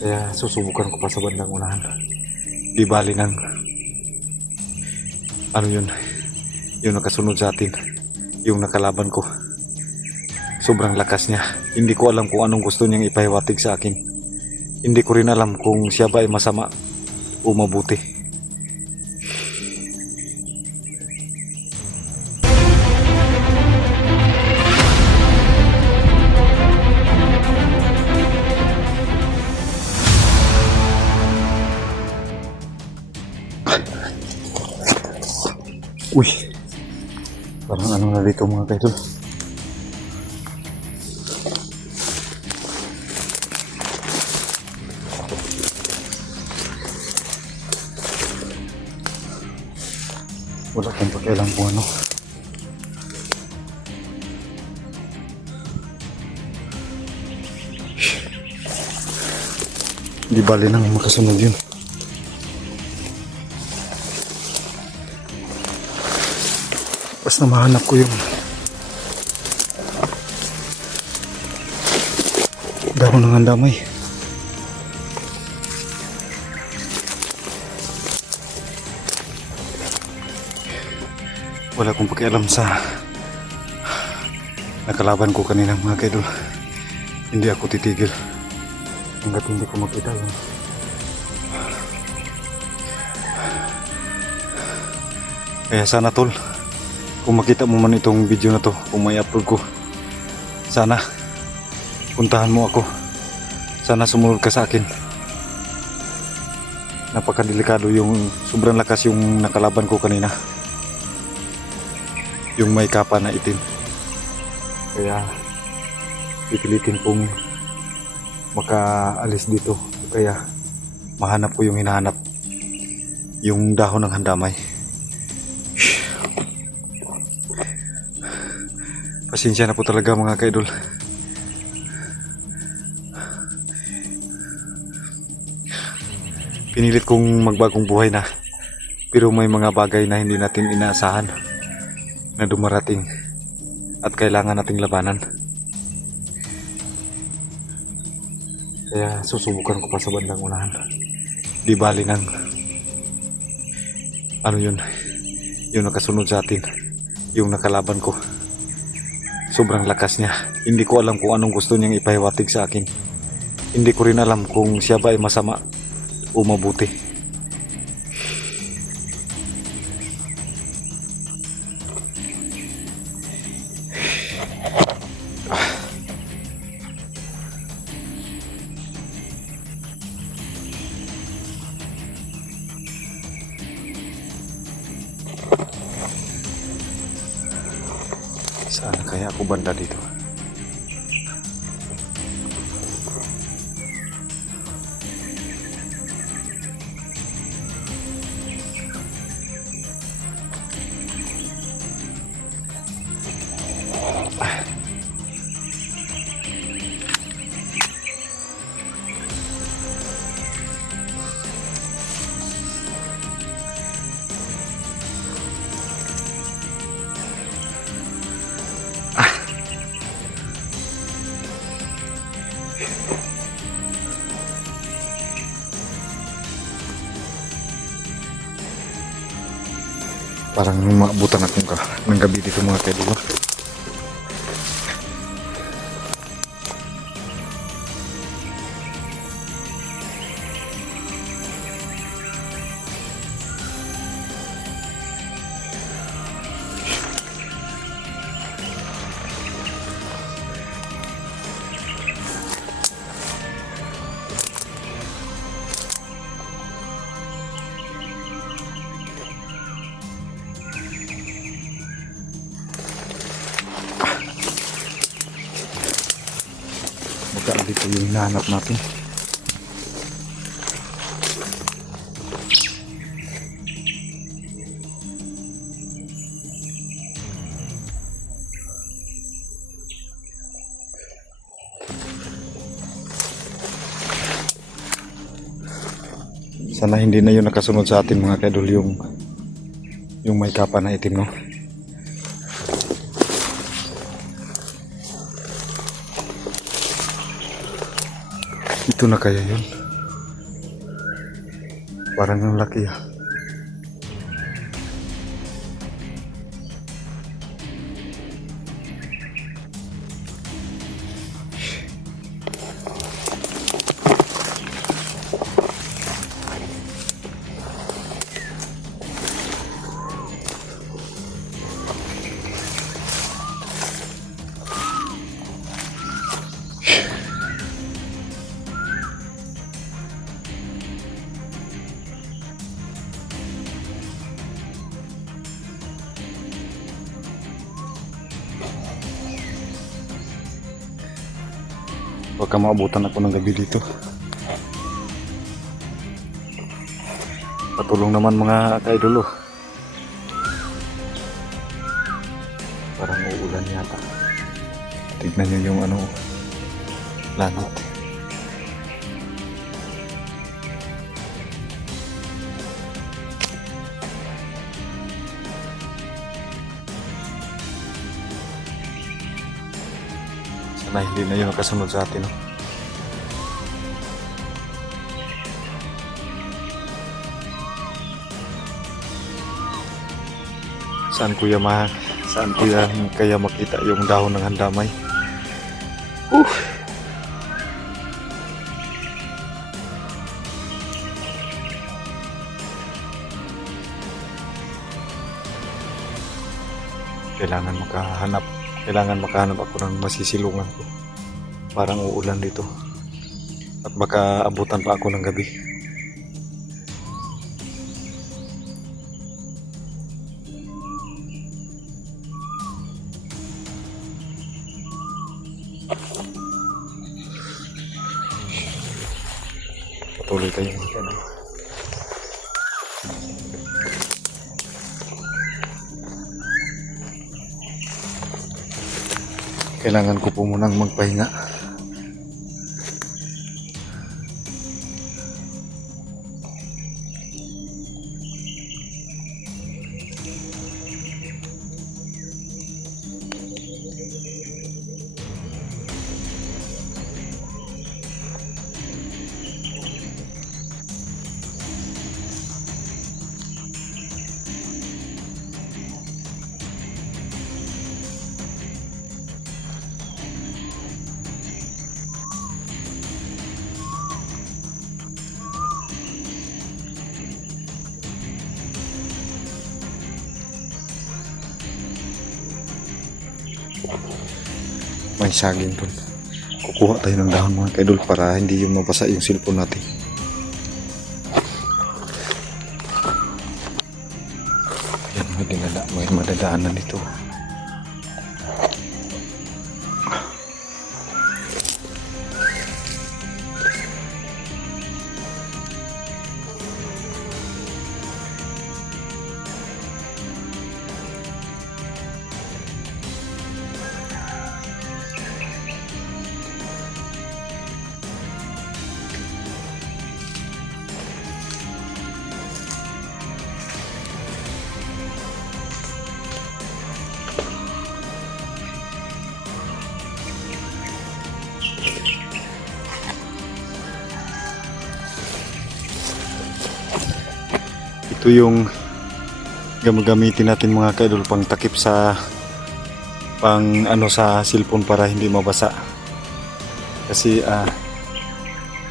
Kaya susubukan ko pa sa bandang unahan. Di bali ng ano yun, yung nakasunod sa atin, yung nakalaban ko. Sobrang lakas niya. Hindi ko alam kung anong gusto niyang ipahiwatig sa akin. Hindi ko rin alam kung siya ba ay masama o mabuti. Uy, parang ano na dito mga kaidol. Wala kang pakialam kung ano. Di bali nang makasunod yun. Basta mahanap ko yung dahon ng andamay. Wala akong pakialam sa nakalaban ko kanina mga kaidol. Hindi ako titigil hanggat hindi ko makita yun. Kaya sana tol, kung makita mo man itong video na to, kung may upload ko, sana puntahan mo ako. Sana sumunod ka sa akin. Napakadelikado, yung sobrang lakas yung nakalaban ko kanina, yung may kapa na itim. Kaya pipilitin kong makaalis dito. Kaya mahanap ko yung hinahanap, yung dahon ng handamay. Pasensya na po talaga mga kaidol. Pinilit kong magbagong buhay na, pero may mga bagay na hindi natin inaasahan na dumarating at kailangan nating labanan. Kaya susubukan ko pa sa bandang unahan. Di bali ng ano yun, yung nakasunod sa atin, yung nakalaban ko. Sobrang lakas niya. Hindi ko alam kung anong gusto niyang ipahiwatig sa akin. Hindi ko rin alam kung siya ba ay masama o mabuti. Saan kaya ako banda dito? Parang maabutan akong ng gabi dito mga kaidol. Baka dito yung hinahanap natin. Sana hindi na yun nakasunod sa atin mga kaidol, yung may kapa na itim, no? Ito na kaya yun? Parang ang laki ah. Baka maabutan ako ng gabi dito. Patulong naman mga ka-idol oh. Parang uulan yata. Tignan nyo yung ano, langit. Sana hindi na yun nakasunod sa atin oh. Saan kuya kaya makita yung dahon ng handamay? Kailangan makahanap ako ng masisilungan ko. Parang uulan dito. At baka abutan pa ako ng gabi. Patuloy tayo ano. Kailangan ko po munang magpahinga. May saging dun. Kukuha tayo ng dahon mga kaidol para hindi yung mabasa yung cellphone natin. Yan, may madadaanan dito. Ito yung gagamitin natin mga kaidol pang takip sa sa cellphone para hindi mabasa. Kasi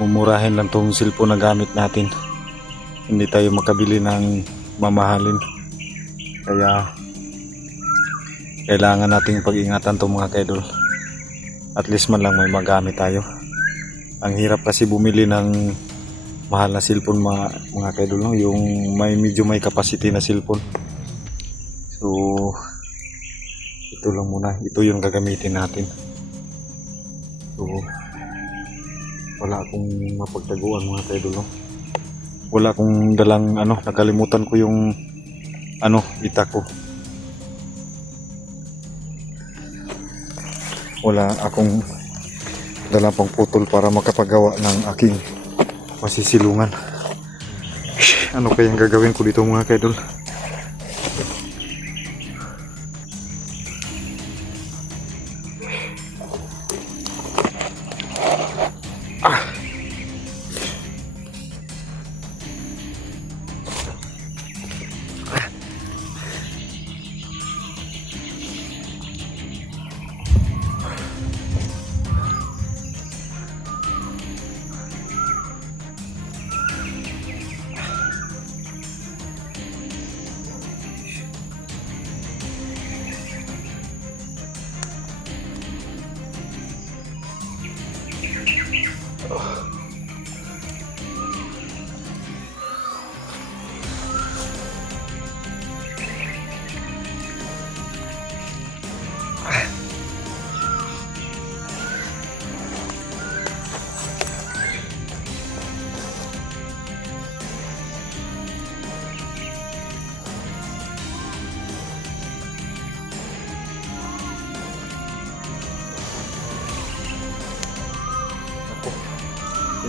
mumurahin lang tong cellphone na gamit natin. Hindi tayo makabili ng mamahalin. Kaya kailangan nating pag-ingatan tong mga kaidol. At least man lang may magamit tayo. Ang hirap kasi bumili ng mahal na cellphone mga kaidol, no? Yung medyo may capacity na cellphone. So ito lang muna, ito yung gagamitin natin. So wala akong mapagtaguan mga kaidol, no? Wala akong dalang nakalimutan ko yung itak ko. Wala akong dalang pang putol para makapagawa ng aking masisilungan. Ano kayang gagawin ko dito mga kaidol?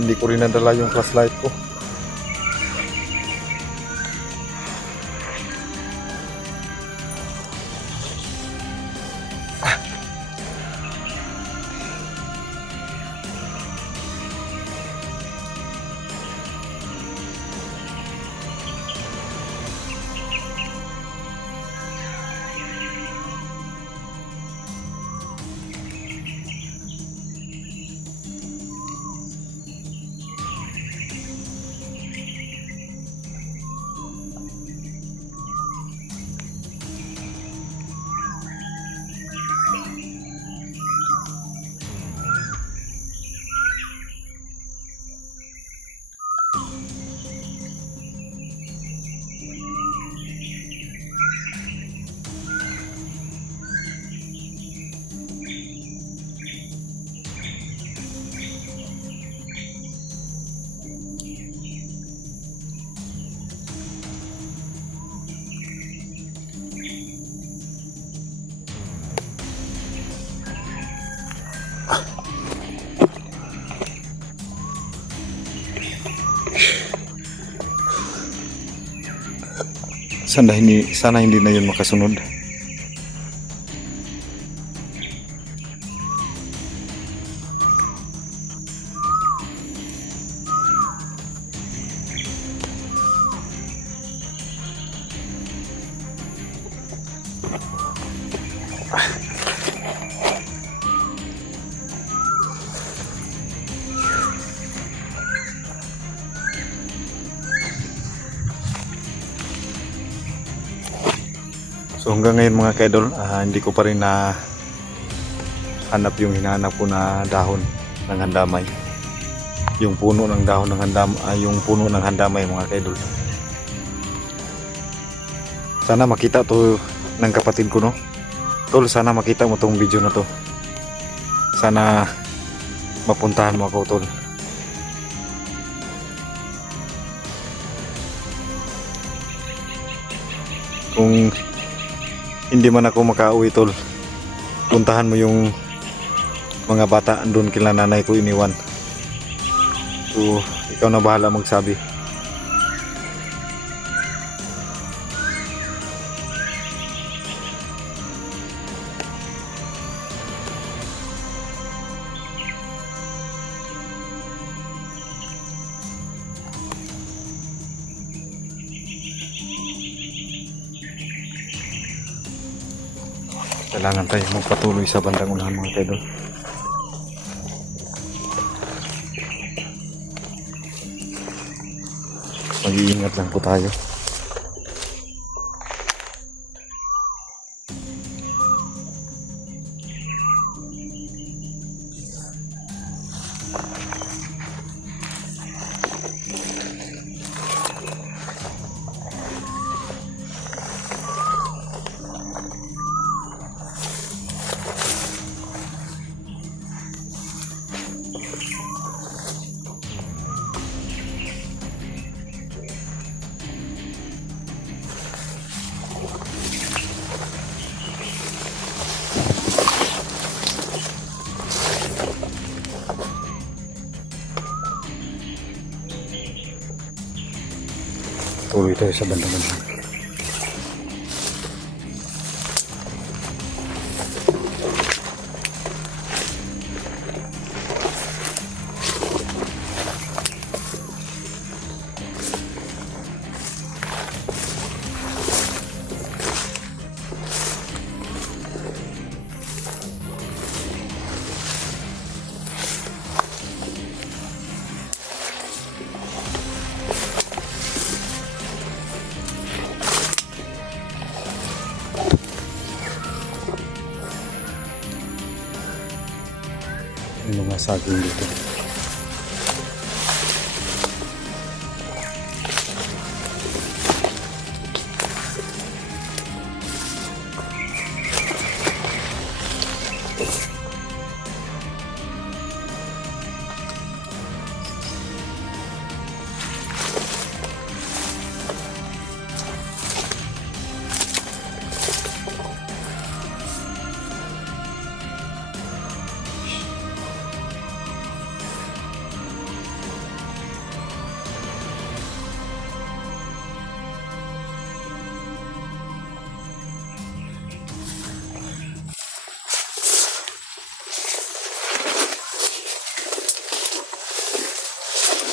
Hindi ko rin nadala yung flashlight ko. Sana hindi na yun makasunod. So hanggang ngayon mga kaidol, hindi ko pa rin na hanap yung hinahanap ko na dahon ng handamay. Yung puno ng dahon ng yung puno ng handamay mga kaidol. Sana makita to ng kapatid ko, no? Tol, sana makita mo tong video na to. Sana mapuntahan mo ako, tol. Kung hindi man ako makauwi, tol, puntahan mo yung mga bata andun kila nanay ko iniwan. So ikaw na bahala magsabi. Kailangan tayo magpatuloy sa bandang unahan mga kaidol. Mag-iingat lang po tayo. Tuloy tayo sa bandang unahan. Yung mga saging dito.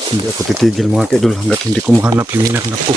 Hindi ako titigil mga kaidol hanggat hindi ko mahanap yung hinanap ko.